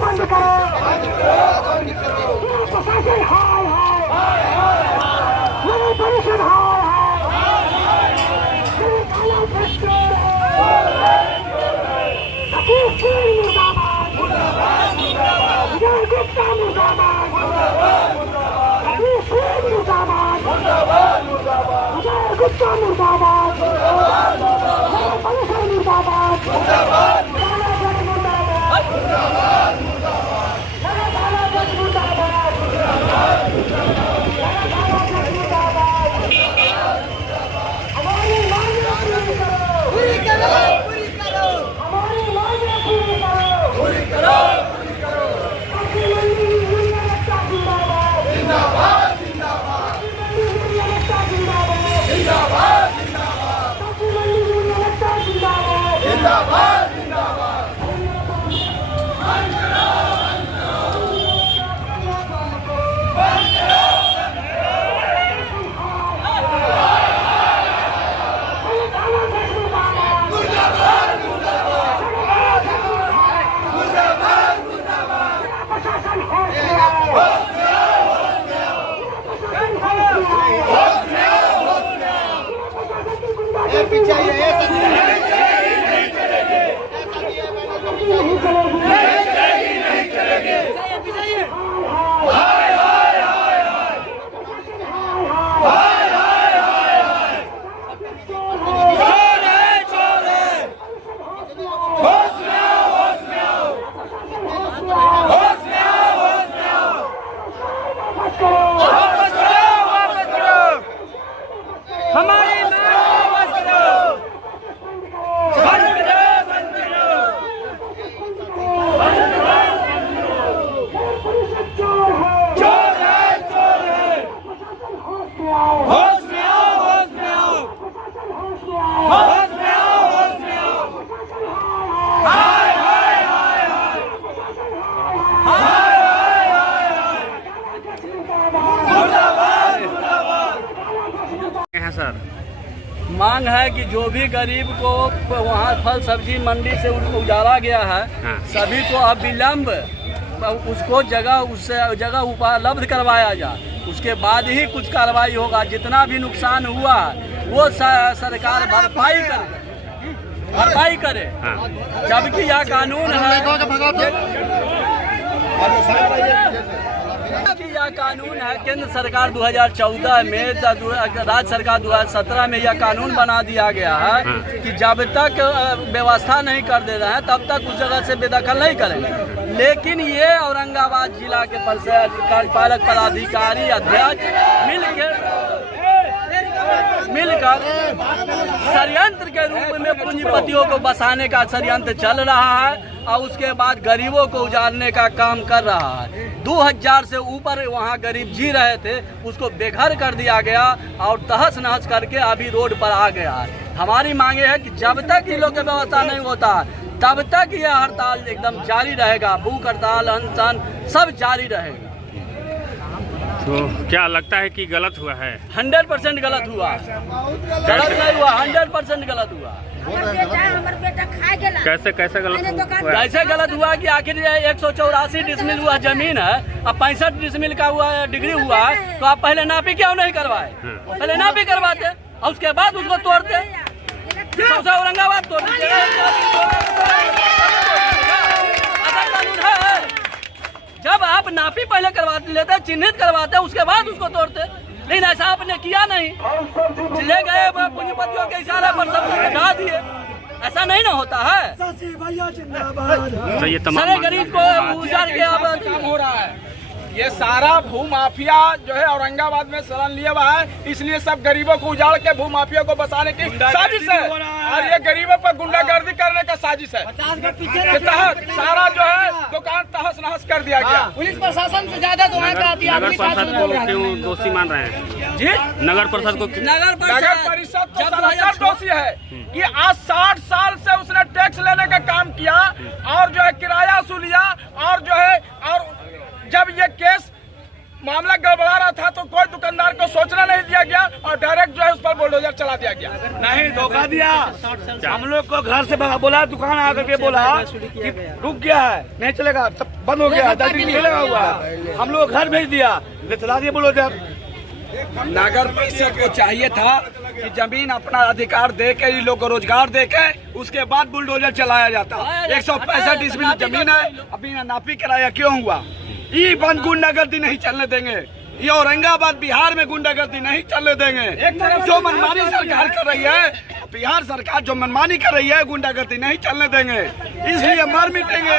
बंद करो। प्रशासन हाय परिषद गुप्ता मुर्दाबाद, परिषद मुर्दाबाद, मांग है कि जो भी गरीब को वहाँ फल सब्जी मंडी से उनको उजाला गया है, सभी को अविलंब उसको जगह उपलब्ध करवाया जाए। उसके बाद ही कुछ कार्रवाई होगा। जितना भी नुकसान हुआ वो सरकार भरपाई करे। जबकि यह कानून है केंद्र सरकार 2014 में, राज्य सरकार 2017 में यह कानून बना दिया गया है कि जब तक व्यवस्था नहीं कर दे रहे हैं तब तक उस जगह से बेदखल नहीं करेंगे। लेकिन ये औरंगाबाद जिला के कार्यपालक पदाधिकारी अध्यक्ष मिलकर षड्यंत्र के रूप में पूंजीपतियों को बसाने का षड्यंत्र चल रहा है और उसके बाद गरीबों को उजाड़ने का काम कर रहा है। 2000 से ऊपर वहाँ गरीब जी रहे थे, उसको बेघर कर दिया गया और तहस नहस करके अभी रोड पर आ गया है। हमारी मांगे है कि जब तक इन लोग की व्यवस्था नहीं होता तब तक यह हड़ताल एकदम जारी रहेगा। भूख हड़ताल, अनशन सब जारी रहेगा। तो क्या लगता है कि गलत हुआ है? 100% गलत हुआ। गलत नहीं हुआ, 100% गलत हुआ। कैसे गलत हुआ? ऐसे गलत हुआ कि आखिर 184 डिसमिल हुआ जमीन है, अब 65 डिसमिल का हुआ डिग्री हुआ है, तो आप पहले नापी क्यों नहीं करवाए? पहले नापी करवाते और उसके बाद उसको तोड़ते। औरंगाबाद तोड़ जब आप नापी पहले करवा लेते, चिन्हित करवाते, उसके बाद उसको तोड़ते। लेकिन ऐसा आपने किया नहीं, ले गए पूंजीपतियों के इशारे पर सब हटा दिए। ऐसा नहीं ना होता है। सारे गरीब को उजाड़ के अब काम हो रहा है। ये सारा भू माफिया जो है औरंगाबाद में शरण लिया हुआ है, इसलिए सब गरीबों को उजाड़ के भू माफिया को बसाने की साजिश है और ये गरीबों पर गुंडागर्दी करने का साजिश है। के तहत सारा जो है दुकान तहस नहस कर दिया गया। पुलिस प्रशासन से ज्यादा नगर परिषद को क्यों दोषी मान रहे हैं जी? नगर परिषद को नगर परिषद तो सरासर दोषी है कि आज 60 साल से उसने टैक्स लेने का काम किया और जो है किराया वसूलिया और जो है और जब ये केस मामला गड़बड़ा रहा था तो कोई दुकानदार को सोचना नहीं दिया गया और डायरेक्ट जो है उस पर बुलडोजर चला दिया गया। नहीं धोखा दिया, हम लोग को घर से बोला, दुकान आकर के बोला कि रुक गया है, नहीं चलेगा, सब बंद हो गया, 10 दिन लगा हुआ है। हम लोग घर भेज दिया, ले चला दिया बुलडोजर। नगर परिषद को चाहिए था कि जमीन अपना अधिकार दे के इन लोग को रोजगार दे के उसके बाद बुलडोजर चलाया जाता। 165 डिसमिल जमीन है, अभी नापी कराया क्यों हुआ? ये बंद गुंडागर्दी नहीं चलने देंगे, ये औरंगाबाद बिहार में गुंडागर्दी नहीं चलने देंगे। एक तरफ जो मनमानी सरकार कर रही है, बिहार सरकार जो मनमानी कर रही है, गुंडागर्दी नहीं चलने देंगे, इसलिए मर मिटेंगे।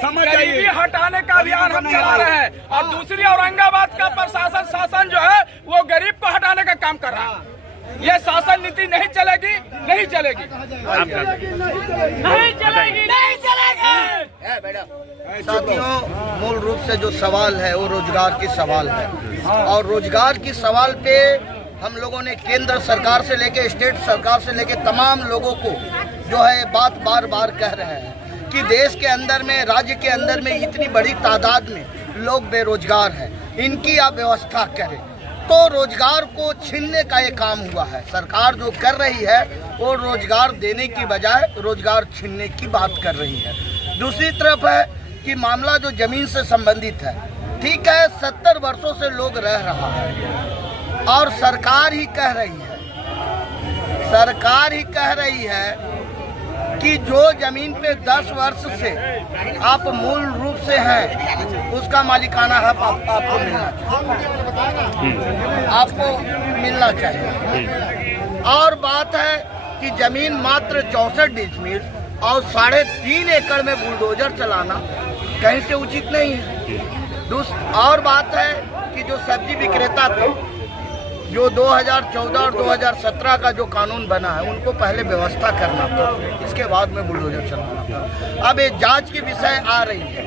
समझ जाइए, हटाने का अभियान हम चला रहे हैं और दूसरी औरंगाबाद का प्रशासन शासन जो है वो गरीब को हटाने का काम कर रहा है। ये शासन नीति नहीं चलेगी, नहीं चलेगी, नहीं चलेगी, नहीं चलेगी। साथियों, मूल रूप से जो सवाल है वो रोजगार की सवाल है और रोजगार की सवाल पे हम लोगों ने केंद्र सरकार से लेके स्टेट सरकार से लेके तमाम लोगों को जो है बात बार बार कह रहे हैं कि देश के अंदर में, राज्य के अंदर में इतनी बड़ी तादाद में लोग बेरोजगार हैं, इनकी आप व्यवस्था करें। तो रोजगार को छीनने का ये काम हुआ है। सरकार जो कर रही है वो रोजगार देने की बजाय रोजगार छीनने की बात कर रही है। दूसरी तरफ है कि मामला जो जमीन से संबंधित है, ठीक है, 70 वर्षों से लोग रह रहा है और सरकार ही कह रही है कि जो जमीन पे 10 वर्ष से आप मूल रूप से हैं उसका मालिकाना हक आपको मिलना चाहिए। और बात है कि जमीन मात्र 64 डिसमिल और 3.5 एकड़ में बुलडोजर चलाना कहीं से उचित नहीं है। और बात है कि जो सब्जी विक्रेता थे, जो 2014 और 2017 का जो कानून बना है, उनको पहले व्यवस्था करना था, इसके बाद में बुलडोजर चलाना था। अब ये जांच की विषय आ रही है,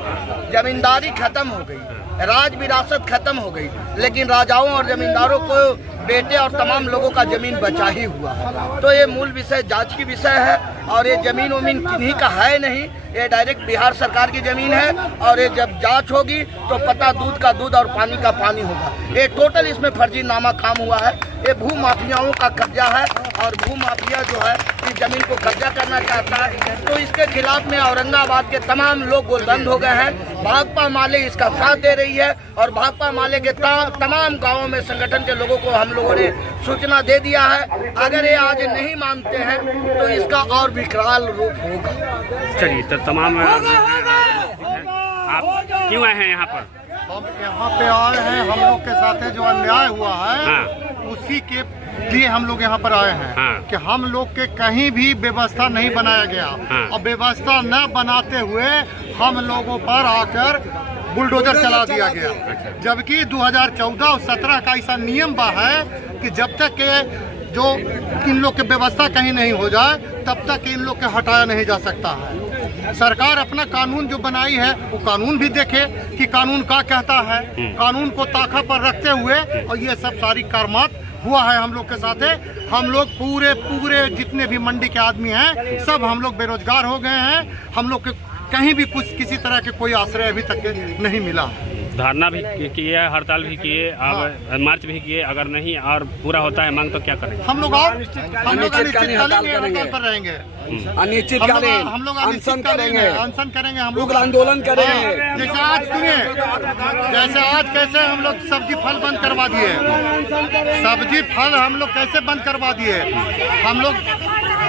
जमींदारी खत्म हो गई, राज विरासत खत्म हो गई, लेकिन राजाओं और जमींदारों को बेटे और तमाम लोगों का जमीन बचा ही हुआ है। तो ये मूल विषय जांच की विषय है और ये जमीन वमीन किन्हीं का है नहीं, ये डायरेक्ट बिहार सरकार की जमीन है और ये जब जांच होगी तो पता दूध का दूध और पानी का पानी होगा। ये टोटल इसमें फर्जीनामा काम हुआ है, ये भू माफियाओं का कब्जा है और भू माफिया जो है इस जमीन को कब्जा करना चाहता है। तो इसके खिलाफ में औरंगाबाद के तमाम लोग गोलबंद हो गए हैं। भाकपा माले इसका साथ दे रही है और भाकपा माले के तमाम गाँवों में संगठन के लोगों को हम लोगों ने सूचना दे दिया है। अगर ये आज नहीं मानते हैं तो इसका और विकराल रूप होगा। चलिए, तो तमाम आप क्यों आए हैं यहाँ पर? हम यहाँ पे आए हैं, हम लोग के साथ जो अन्याय हुआ है, हाँ। उसी के लिए हम लोग यहाँ पर आए हैं, हाँ। कि हम लोग के कहीं भी व्यवस्था नहीं बनाया गया, हाँ। और व्यवस्था न बनाते हुए हम लोगों पर आकर बुलडोजर चला दिया गया। जबकि 2014 और 17 का ऐसा नियम है कि जब तक के जो इन लोग की व्यवस्था कहीं नहीं हो जाए तब तक इन लोग के हटाया नहीं जा सकता है। सरकार अपना कानून जो बनाई है वो कानून भी देखे कि कानून क्या कहता है, कानून को ताका पर रखते हुए, और ये सब सारी कारमात हुआ है हम लोग के साथ है। हम लोग पूरे जितने भी मंडी के आदमी हैं सब हम लोग बेरोजगार हो गए हैं। हम लोग के कहीं भी कुछ किसी तरह के कोई आश्रय अभी तक नहीं मिला। धरना भी किए, हड़ताल भी किए, अब मार्च भी किए, अगर नहीं और पूरा होता है मांग तो क्या करेंगे? हम लोग अनिश्चितकालीन हड़ताल पर रहेंगे, अनिश्चितकालीन हम लोग अनशन करेंगे, अनशन करेंगे, हम लोग आंदोलन करेंगे। जैसे आज सुनिए, जैसे आज कैसे हम लोग सब्जी फल बंद करवा दिए, सब्जी फल हम लोग कैसे बंद करवा दिए। हम लोग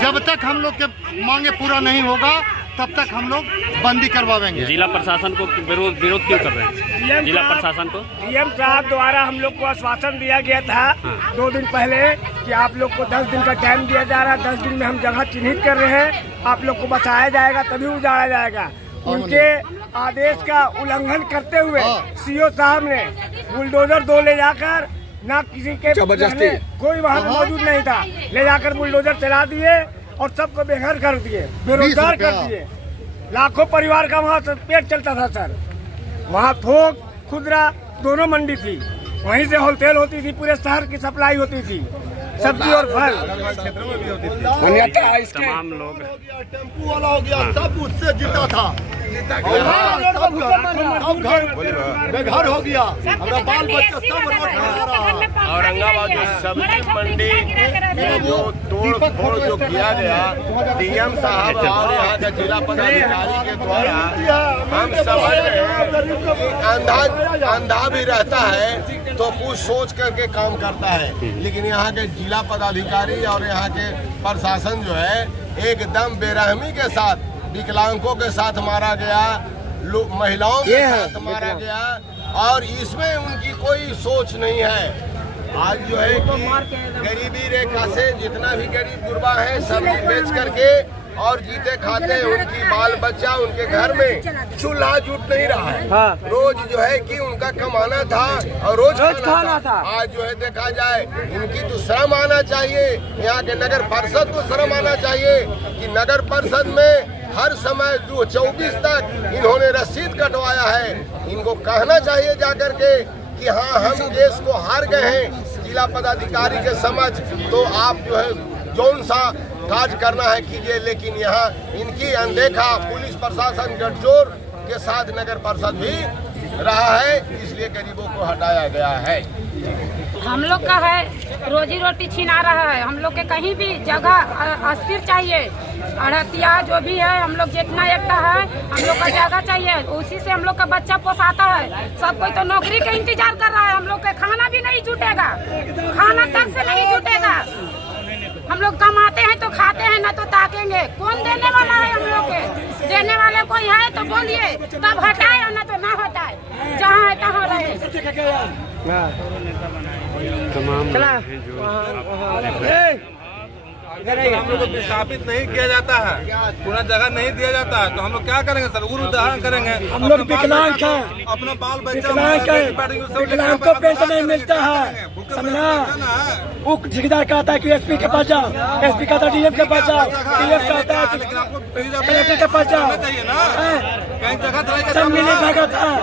जब तक हम लोग के मांगे पूरा नहीं होगा तब तक हम लोग बंदी करवाएंगे। जिला प्रशासन को विरोध क्यों कर रहे हैं? जिला प्रशासन को डीएम साहब द्वारा हम लोग को आश्वासन दिया गया था 2 दिन पहले कि आप लोग को 10 दिन का टाइम दिया जा रहा है, 10 दिन में हम जगह चिन्हित कर रहे हैं, आप लोग को बचाया जाएगा तभी उजाड़ा जाएगा। उनके आदेश का उल्लंघन करते हुए सीओ साहब ने बुलडोजर 2 ले जाकर, ना किसी के जबरदस्ती कोई वहाँ मौजूद नहीं था, ले जाकर बुलडोजर चला दिए और सबको बेघर कर दिए, बेरोजगार कर दिए। लाखों परिवार का वहाँ पेट चलता था सर। वहाँ थोक खुदरा दोनों मंडी थी, वहीं से होलसेल होती थी, पूरे शहर की सप्लाई होती थी। सब्जी और फल। तमाम लोग टेम्पू वाला हो गया, सब उससे जीता था। सब बेघर हो गया, हमारा बाल बच्चा सब रोड बना रहा है। औरंगाबाद में सब्जी मंडी जो तोड़ फोड़ जो किया गया डीएम साहब और यहाँ के जिला पदाधिकारी के द्वारा, हम समझ रहे हैं अंधा भी रहता है तो कुछ सोच करके काम करता है, लेकिन यहाँ के जिला पदाधिकारी और यहाँ के प्रशासन जो है एकदम बेरहमी के साथ विकलांगों के साथ मारा गया, महिलाओं के साथ मारा गया, और इसमें उनकी कोई सोच नहीं है। आज जो है कि गरीबी रेखा से जितना भी गरीब गुरबा है सब बेच करके और जीते खाते उनकी बाल बच्चा उनके घर में चूल्हा जुट नहीं रहा है। रोज जो है कि उनका कमाना था और रोज खाना था। आज जो है देखा जाए इनकी तो शर्म आना चाहिए, यहाँ के नगर परिषद को शर्म आना चाहिए कि नगर परिषद में हर समय जो 24 तक इन्होंने रसीद कटवाया है। इनको कहना चाहिए जाकर के कि हाँ हम केस को हार गए हैं जिला पदाधिकारी के समझ, तो आप जो है जौन सा काज करना है कीजिए, लेकिन यहाँ इनकी अनदेखा पुलिस प्रशासन गठजोड़ के साथ नगर परिषद भी रहा है, इसलिए गरीबों को हटाया गया है। हम लोग का है रोजी रोटी छीना रहा है, हम लोग के कहीं भी जगह अस्थिर चाहिए, अड़तिया जो भी है हम लोग जितना एकता है हम लोग का जगह चाहिए, उसी से हम लोग का बच्चा पोसाता है। सब कोई तो नौकरी का इंतजार कर रहा है, हम लोग के खाना भी नहीं जुटेगा, खाना तक से नहीं जुटेगा। हम लोग कमाते हैं तो खाते हैं, ना तो ताकेंगे। कौन देने वाला है? हम लोग के देने वाले कोई है तो बोलिए, तब हटाए और ना तो ना हटाए, जहाँ है तहाँ रहे। तमाम हम लोग को विस्थापित नहीं किया जाता है, पूरा जगह नहीं दिया जाता है, तो हम लोग क्या करेंगे सर? गुरु उदाहरण करेंगे। हम लोग विकलांग हैं, अपना बाल बच्चा विकलांग को पेंशन नहीं मिलता है, समझना। वो ठेकेदार कहता है कि एसपी के पास जाओ, एसपी कहता है डीएम के पास जाओ, डीएम कहता है कलेक्टर के पास जाओ, सब मिले भगत है,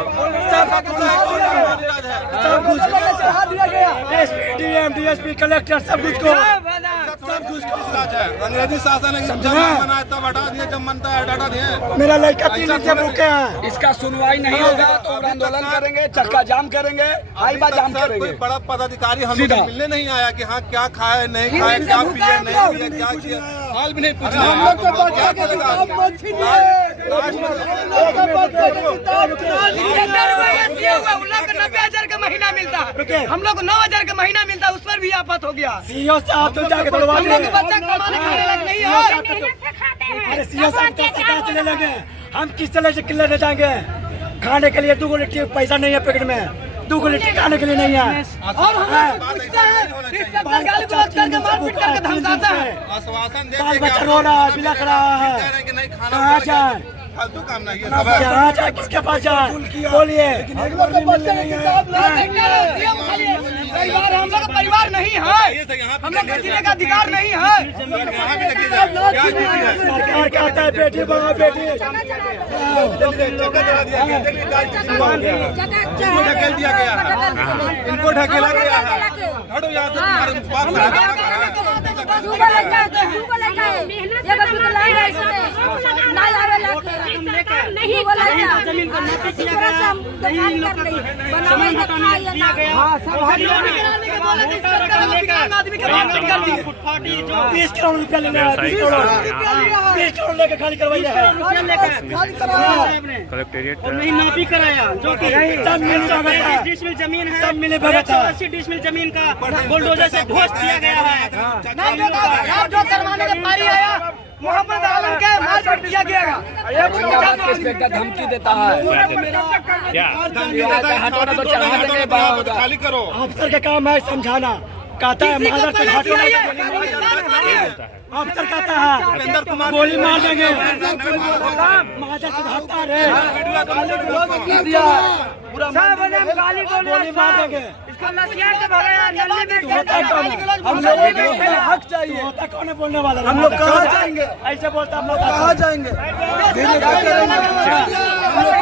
सब कुछ एसपी डीएम डीएसपी कलेक्टर सब कुछ को अंग्रेजी शासन बनाया तब हटा दिए, जब मनता है हटा दिए। मेरा लड़का 3 दिन से भूखे है। इसका सुनवाई नहीं होगा तो आंदोलन करेंगे, चक्का जाम करेंगे, हाईवा जाम करेंगे। कोई बड़ा पदाधिकारी हम लोग मिलने नहीं आया कि हाँ क्या खाए नहीं खाए, क्या पिए नहीं पिए, क्या किया, हाल भी नहीं पूछा। हम लोग को बच्चा के किताब मत छीनिए, का महीना मिलता है, हम लोग 9,000 का महीना मिलता है, उस पर भी आफत हो गया। सीओ साहब तो जाके तोड़वा हम लोग बच्चा कमाने नहीं है। अरे सीओ साहब तो शिकायत चले लगे, हम किस तरह से किले ले जाएंगे? खाने के लिए 2 लिट्टी पैसा नहीं है पैकेट में, 2 लिट्टी खाने के लिए नहीं है। और हम पूछते हैं, गाली गलौज करके मारपीट करके धमकाता है। बाल बच्चा रो रहा है, बिलख रहा है, कहाँ जाए? फालतू काम नहीं है। कहाँ जाए, किसके पास जाए बोलिए? परिवार हम लोग का परिवार नहीं है, हम लोग को जीने का अधिकार नहीं है। सरकार कहता है बेटी बढ़ाओ, बेटी ढकेल दिया गया है, इनको ढकेला गया है। हटो यहाँ ₹20 करोड़ रुपया लेना है, 20 करोड़ लेकर खाली करवाइए है। कलेक्टेरिएट नहीं माफी कराया, जो कि सब मिले भगत है, 80 डिसमिल जमीन है, सब मिले भगत है। 80 डिसमिल जमीन का बुलडोजर से ध्वस्त किया गया है। जो करवाने का पारी आया मोहम्मद आलम के मारपीट किया गया, धमकी देता है, क्या हटोना तो चढ़ा देंगे, खाली करो। अफसर का काम है समझाना, कहता है महाराज के घाटों में बोलता है? अफसर कहता है नरेंद्र कुमार गोली मार देंगे, महाजन सुधारता रे गोली मार देंगे। हम लोग हक चाहिए, कौन है बोलने वाला? हम लोग कहाँ जाएंगे? ऐसे बोलता हम लोग कहाँ जाएंगे?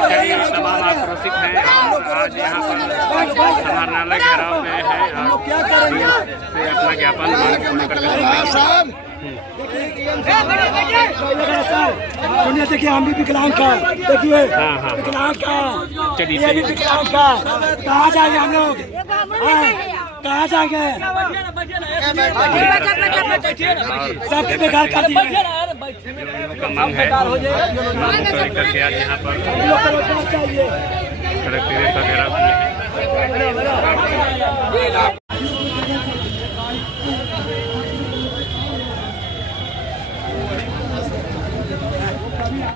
चलिए तमाम आक्रोशित हैं और आज यहाँ पर समाहरणालय घेराव में है और क्या करेंगे? से अपना ज्ञापन पूर्ण करते हैं। सुनिए, देखिए हम भी विकलांग का, देखिए हाँ। विकलांग का, चलिए, ये भी विकलांग का, कहाँ जाएंगे हम लोग? कहाँ जाएंगे? सबके बेकार कर दिए। का मांग है मांग को लेकर के आज यहाँ पर कलेक्ट्रेट का घेराव किया है।